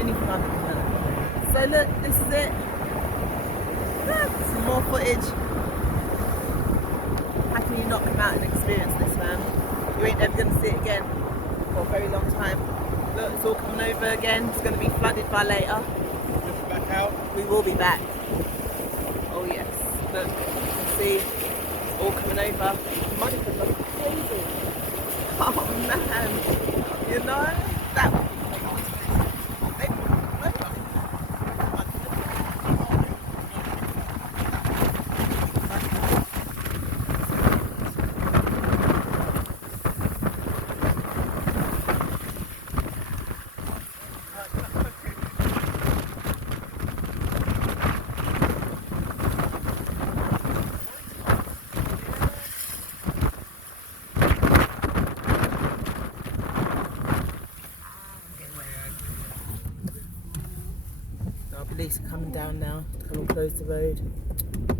anything other than that. So look, this is it. Some more footage. How can you not come out and experience this, man? You ain't ever going to see it again for a very long time. Look, it's all coming over again. It's going to be flooded by later. We'll be back out. We will be back. Oh yes. Look, you can see it's all coming over. Monica looks crazy. Oh man. You know? That would be police are coming down now to come and close the road.